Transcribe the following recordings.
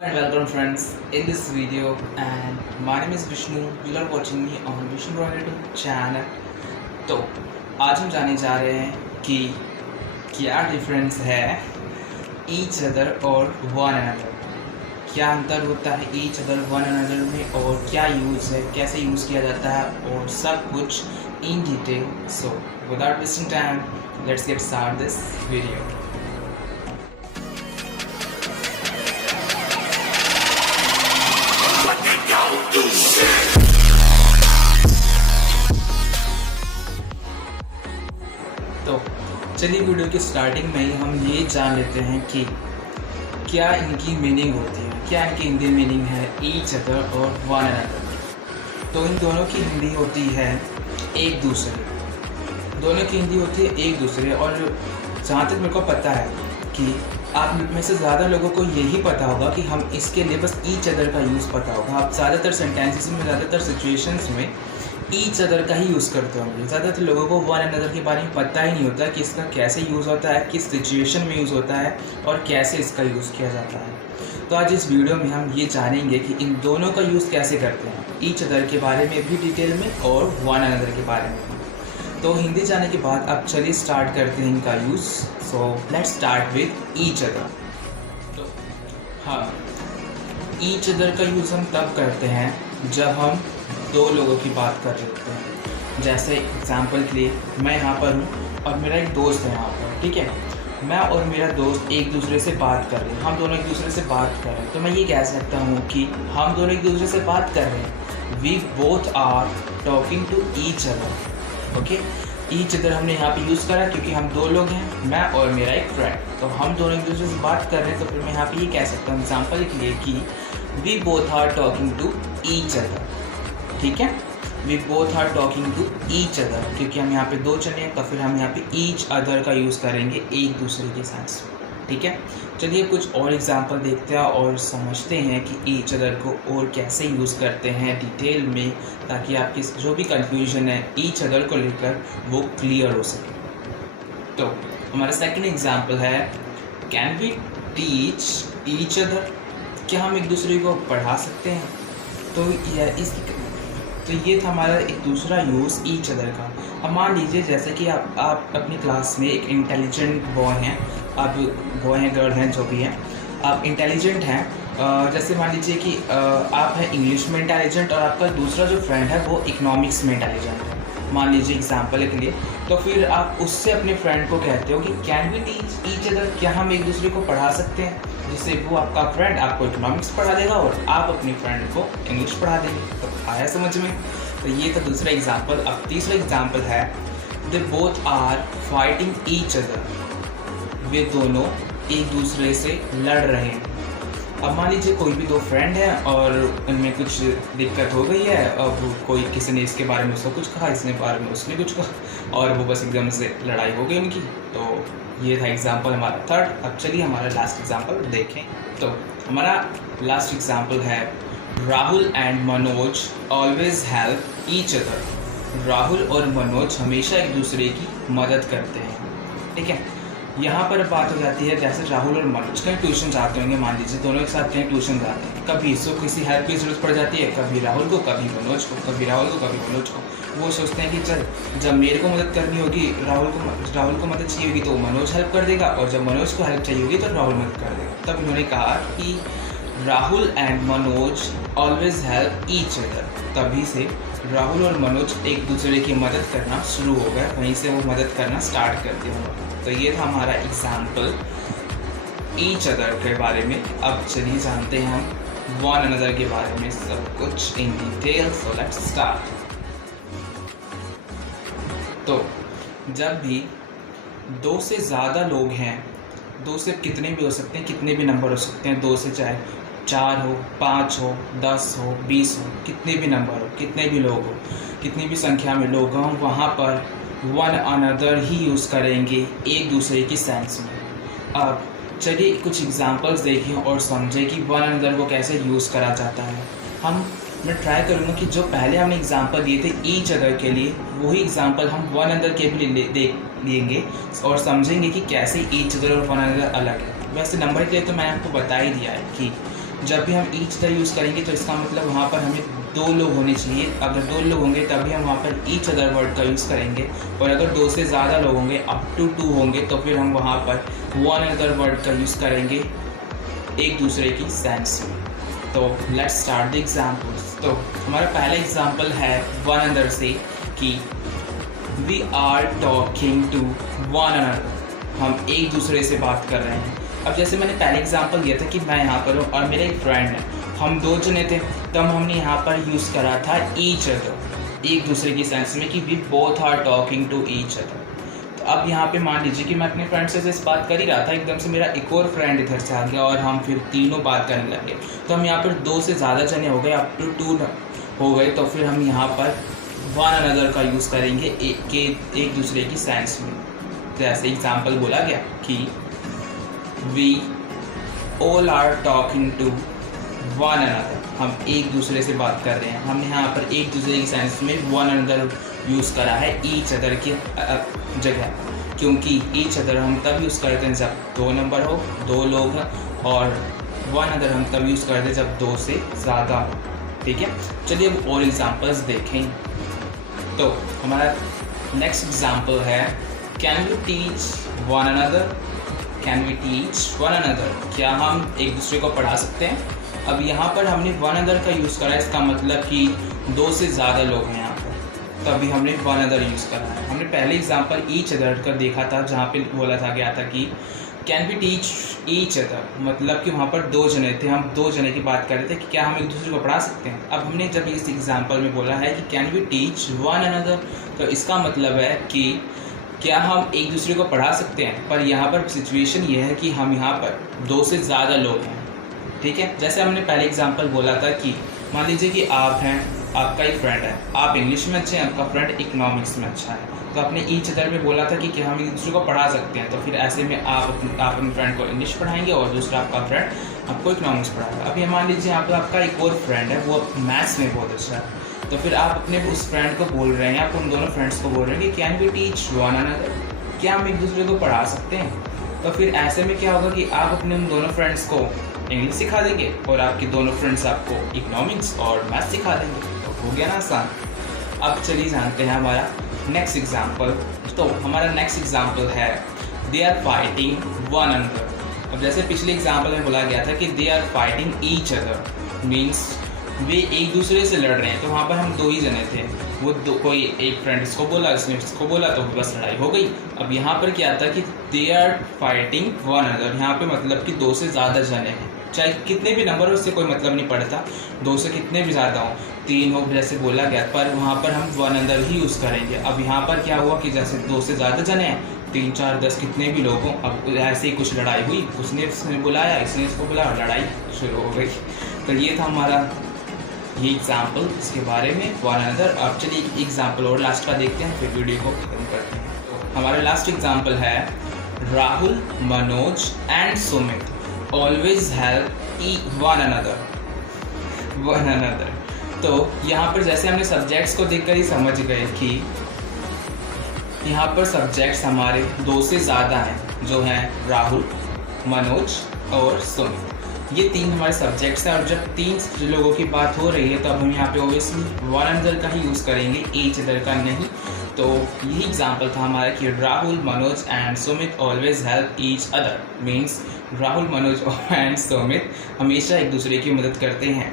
And welcome friends in this video, and my name is Vishnu. You are watching me on Vishnu Roy YouTube channel. तो आज हम जाने जा रहे हैं कि क्या डिफरेंस है ईच अदर और वन अनदर। क्या अंतर होता है ईच अदर वन अनदर में और क्या यूज़ है, कैसे यूज़ किया जाता है और सब कुछ in detail. So without wasting time let's get start this video. तो चलिए वीडियो की स्टार्टिंग में ही हम ये जान लेते हैं कि क्या इनकी मीनिंग होती है, क्या इनकी हिंदी मीनिंग है ईच अदर और वन अनदर। तो इन दोनों की हिंदी होती है एक दूसरे, दोनों की हिंदी होती है एक दूसरे। और जहाँ तक मेरे को पता है कि आप में से ज़्यादा लोगों को यही पता होगा कि हम इसके लिए बस ईच अदर का यूज़ पता होगा। आप ज़्यादातर सेंटेंसेस में, ज़्यादातर सिचुएशंस में ईच अदर का ही यूज़ करते होंगे। ज़्यादातर लोगों को वन अनदर के बारे में पता ही नहीं होता कि इसका कैसे यूज़ होता है, किस सिचुएशन में यूज़ होता है और कैसे इसका यूज़ किया जाता है। तो आज इस वीडियो में हम ये जानेंगे कि इन दोनों का यूज़ कैसे करते हैं, ईच अदर के बारे में भी डिटेल में और वन अनदर के बारे में भी। तो हिंदी जाने के बाद अब चलिए स्टार्ट करते हैं इनका use. So let's start with each other. तो हाँ, ईच अदर का यूज़ हम तब करते हैं जब हम दो लोगों की बात कर रहे होते हैं। जैसे एग्जांपल के लिए मैं यहाँ पर हूँ और मेरा एक दोस्त है यहाँ पर, ठीक है। मैं और मेरा दोस्त एक दूसरे से बात कर रहे हैं, हम दोनों एक दूसरे से बात कर रहे हैं। तो मैं ये कह सकता हूँ कि हम दोनों एक दूसरे से बात कर रहे हैं। We both are talking to each other. Okay, each other हमने यहाँ पे यूज़ करा क्योंकि हम दो लोग हैं, मैं और मेरा एक फ्रेंड। तो हम दोनों एक दूसरे से बात कर रहे हैं, तो फिर मैं यहाँ पे ये कह सकता हूँ एग्जाम्पल के लिए कि we both are talking to each other. ठीक है, we both are talking to each other, क्योंकि हम यहाँ पे दो चले हैं तो फिर हम यहाँ पे ईच अदर का यूज़ करेंगे एक दूसरे के साथ। ठीक है, चलिए कुछ और एग्जांपल देखते हैं और समझते हैं कि ईच अदर को और कैसे यूज़ करते हैं डिटेल में, ताकि आपकी जो भी कंफ्यूजन है ईच अदर को लेकर वो क्लियर हो सके। तो हमारा सेकंड एग्जांपल है, can we teach each other. क्या हम एक दूसरे को पढ़ा सकते हैं? तो ये था हमारा एक दूसरा यूज़ ईच अदर का। अब मान लीजिए जैसे कि आप अपनी क्लास में एक इंटेलिजेंट बॉय हैं, आप बॉय हैं गर्ल हैं जो भी हैं, आप इंटेलिजेंट हैं। जैसे मान लीजिए कि आप हैं इंग्लिश में इंटेलिजेंट और आपका दूसरा जो फ्रेंड है वो इकोनॉमिक्स में इंटेलिजेंट है, मान लीजिए एग्जाम्पल के लिए। तो फिर आप उससे अपने फ्रेंड को कहते हो कि can we teach each other, क्या हम एक दूसरे को पढ़ा सकते हैं, जिससे वो आपका फ्रेंड आपको इकोनॉमिक्स पढ़ा देगा और आप अपने फ्रेंड को इंग्लिश पढ़ा देंगे। तो आया समझ में? तो ये था दूसरा एग्जाम्पल। अब तीसरा एग्जाम्पल है, they both are fighting each other. वे दोनों एक दूसरे से लड़ रहे हैं। अब मान लीजिए कोई भी दो फ्रेंड हैं और उनमें कुछ दिक्कत हो गई है। अब कोई किसी ने इसके बारे में उसको कुछ कहा, इसने बारे में उसने कुछ कहा और वो बस एकदम से लड़ाई हो गई उनकी। तो ये था एग्जाम्पल हमारा थर्ड। अब चलिए हमारा लास्ट एग्जाम्पल देखें। तो हमारा लास्ट एग्जाम्पल है, Rahul and Manoj always help each other. Rahul और मनोज हमेशा एक दूसरे की मदद करते हैं। ठीक है, यहाँ पर बात हो जाती है जैसे राहुल और मनोज कहीं ट्यूशन जाते होंगे, मान लीजिए दोनों एक साथ कहीं ट्यूशन जाते हैं। कभी इसको किसी हेल्प की ज़रूरत पड़ जाती है, कभी राहुल को, कभी मनोज को, कभी राहुल को, कभी मनोज को। वो सोचते हैं कि चल जब मेरे को मदद करनी होगी, राहुल को मदद चाहिए होगी तो मनोज हेल्प कर देगा, और जब मनोज को हेल्प चाहिए होगी तो राहुल मदद कर देगा। तब इन्होंने कहा कि Rahul and Manoj always help each other. तभी से राहुल और मनोज एक दूसरे की मदद करना शुरू हो गए, वहीं से वो मदद करना स्टार्ट कर दिया। तो ये था हमारा एग्जाम्पल ईच अदर के बारे में। अब चलिए जानते हैं हम वन अनदर के बारे में सब कुछ in detail. So let's start. तो जब भी दो से ज़्यादा लोग हैं, दो से कितने भी हो सकते हैं, कितने भी नंबर हो सकते हैं, दो से चाहे 4 हो, 5 हो, 10 हो, 20 हो, कितने भी नंबर हो, कितने भी लोग हो, कितनी भी संख्या में लोग हों, वहाँ पर वन अनदर ही यूज़ करेंगे एक दूसरे की सेंस में। अब चलिए कुछ एग्जांपल्स देखें और समझें कि वन अनदर को कैसे यूज़ करा जाता है। मैं ट्राई करूँगा कि जो पहले हमने एग्जांपल दिए थे ईच अदर के लिए, वही एग्जांपल हम वन अनदर के भी लेंगे और समझेंगे कि कैसे ईच अदर और वन अनदर अलग है। वैसे नंबर के लिए तो मैंने आपको बता ही दिया है कि जब भी हम ईच अदर यूज़ करेंगे तो इसका मतलब वहाँ पर हमें दो लोग होने चाहिए। अगर दो लोग होंगे तभी हम वहाँ पर ईच अदर वर्ड का यूज़ करेंगे, और अगर दो से ज़्यादा लोग होंगे, अप टू 2 होंगे, तो फिर हम वहाँ पर वन अनदर वर्ड का यूज़ करेंगे एक दूसरे की सेंस में। तो लेट्स स्टार्ट द एग्जाम्पल्स। तो हमारा पहला एग्जाम्पल है वन अनदर से कि we are talking to one another, हम एक दूसरे से बात कर रहे हैं। अब जैसे मैंने पहले एग्जांपल दिया था कि मैं यहाँ पर हूँ और मेरा एक फ्रेंड है, हम दो जने थे, तब हमने यहाँ पर यूज़ करा था ईच अदर, एक दूसरे की सेंस में कि we both are talking to each other. तो अब यहाँ पे मान लीजिए कि मैं अपने फ्रेंड से इस बात कर ही रहा था, एकदम से मेरा एक और फ्रेंड इधर से आ गया और हम फिर तीनों बात करने लगे। तो हम यहाँ पर दो से ज़्यादा जने हो गए, अप टू 2 हो गए, तो फिर हम यहाँ पर वन अनदर का यूज़ करेंगे एक दूसरे की सेंस में। तो ऐसे एग्जाम्पल बोला गया कि we all are talking to one another, हम एक दूसरे से बात कर रहे हैं। हमने यहाँ पर एक दूसरे की सेंस में वन अनदर यूज़ करा है ईच अदर की जगह, क्योंकि ईच अदर हम तब यूज़ करते हैं जब 2 नंबर हो, 2 लोग हैं, और वन अदर हम तब यूज़ करते हैं जब 2 से ज़्यादा हो। ठीक है, चलिए अब और एग्जाम्पल्स देखें। तो हमारा नेक्स्ट एग्जाम्पल है can we teach one another, can we teach one another, क्या हम एक दूसरे को पढ़ा सकते हैं। अब यहाँ पर हमने वन अदर का यूज़ करा है, इसका मतलब कि 2 से ज़्यादा लोग हैं यहाँ पर, तभी हमने वन अदर यूज़ करा है। हमने पहले एग्जांपल ईच अदर का देखा था, जहाँ पे बोला था गया था कि can we teach each other, मतलब कि वहाँ पर 2 जने थे, हम 2 जने की बात कर रहे थे कि क्या हम एक दूसरे को पढ़ा सकते हैं। अब हमने जब इस एग्जाम्पल में बोला है कि can we teach one another, तो इसका मतलब है कि क्या हम एक दूसरे को पढ़ा सकते हैं। पर यहाँ पर सिचुएशन ये है कि हम यहाँ पर 2 से ज़्यादा लोग हैं। ठीक है, जैसे हमने पहले एग्जांपल बोला था कि मान लीजिए कि आप हैं, आपका एक फ्रेंड है, आप इंग्लिश में अच्छे हैं, आपका फ्रेंड इकोनॉमिक्स में अच्छा है, तो आपने ईच अदर में बोला था कि क्या हम एक दूसरे को पढ़ा सकते हैं। तो फिर ऐसे में आप अपने फ्रेंड को इंग्लिश पढ़ाएंगे और दूसरा आपका फ्रेंड आपको इकोनॉमिक्स पढ़ाएगा। अब ये मान लीजिए यहाँ पर आपका एक और फ्रेंड है, वो मैथ्स में बहुत अच्छा है, तो फिर आप अपने उस फ्रेंड को बोल रहे हैं, आप उन दोनों फ्रेंड्स को बोल रहे हैं कि can we teach one another, क्या हम एक दूसरे को पढ़ा सकते हैं। तो फिर ऐसे में क्या होगा कि आप अपने उन दोनों फ्रेंड्स को इंग्लिश सिखा देंगे और आपके दोनों फ्रेंड्स आपको इकोनॉमिक्स और मैथ्स सिखा देंगे, तो हो गया ना आसान। अब चलिए जानते हैं हमारा नेक्स्ट एग्जाम्पल। तो हमारा नेक्स्ट एग्जाम्पल है they are fighting one another. अब जैसे पिछले एग्जाम्पल में बोला गया था कि they are fighting each other, means वे एक दूसरे से लड़ रहे हैं, तो वहाँ पर हम 2 ही जने थे, वो कोई एक फ्रेंड इसको बोला, इसने इसको बोला, तो बस लड़ाई हो गई। अब यहाँ पर क्या था कि they are fighting one another, यहाँ पे मतलब कि 2 से ज़्यादा जने हैं, चाहे कितने भी नंबर हो उससे कोई मतलब नहीं पड़ता, 2 से कितने भी ज़्यादा हो, 3 हो जैसे बोला गया, पर वहाँ पर हम वन अनदर ही यूज़ करेंगे। अब यहाँ पर क्या हुआ कि जैसे 2 से ज़्यादा जने हैं, 3, 4, 10 कितने भी लोग हों, अब ऐसे ही कुछ लड़ाई हुई, उसने बुलाया, इसने इसको बुलाया, लड़ाई शुरू हो गई। तो ये था हमारा ये एग्जाम्पल इसके बारे में वन अनदर। अब चलिए एग्जाम्पल और लास्ट का देखते हैं, फिर वीडियो को खत्म करते हैं। तो हमारा लास्ट एग्जाम्पल है Rahul, Manoj and Sumit always help one another. तो यहाँ पर जैसे हमने सब्जेक्ट्स को देखकर ही समझ गए कि यहाँ पर सब्जेक्ट्स हमारे 2 से ज़्यादा हैं, जो हैं राहुल, मनोज और सुमित। ये 3 हमारे सब्जेक्ट्स हैं, और जब 3 लोगों की बात हो रही है तो अब हम यहाँ पे ओबियसली वन अनदर का ही यूज़ करेंगे, ईच अदर का नहीं। तो यही एग्जाम्पल था हमारा कि Rahul, Manoj and Sumit always help each other, means Rahul, Manoj and Sumit हमेशा एक दूसरे की मदद करते हैं।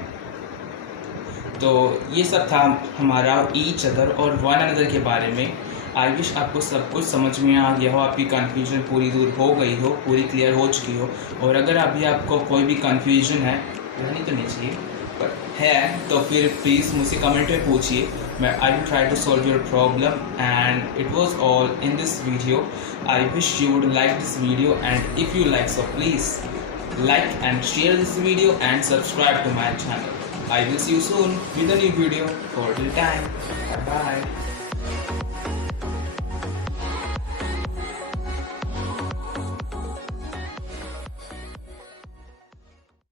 तो ये सब था हमारा ईच अदर और वन अनदर के बारे में। आई विश आपको सब कुछ समझ में आ गया हो, आपकी कन्फ्यूजन पूरी दूर हो गई हो, पूरी क्लियर हो चुकी हो। और अगर अभी आपको कोई भी कन्फ्यूजन है, रहनी तो नहीं चाहिए पर है, तो फिर प्लीज़ मुझसे कमेंट में पूछिए, मैं I will try to solve your problem. And it was all in this video. I wish you would like this video, and if you like so please like and share this video and subscribe to my channel. I will see you soon with a new video. For till time, bye bye.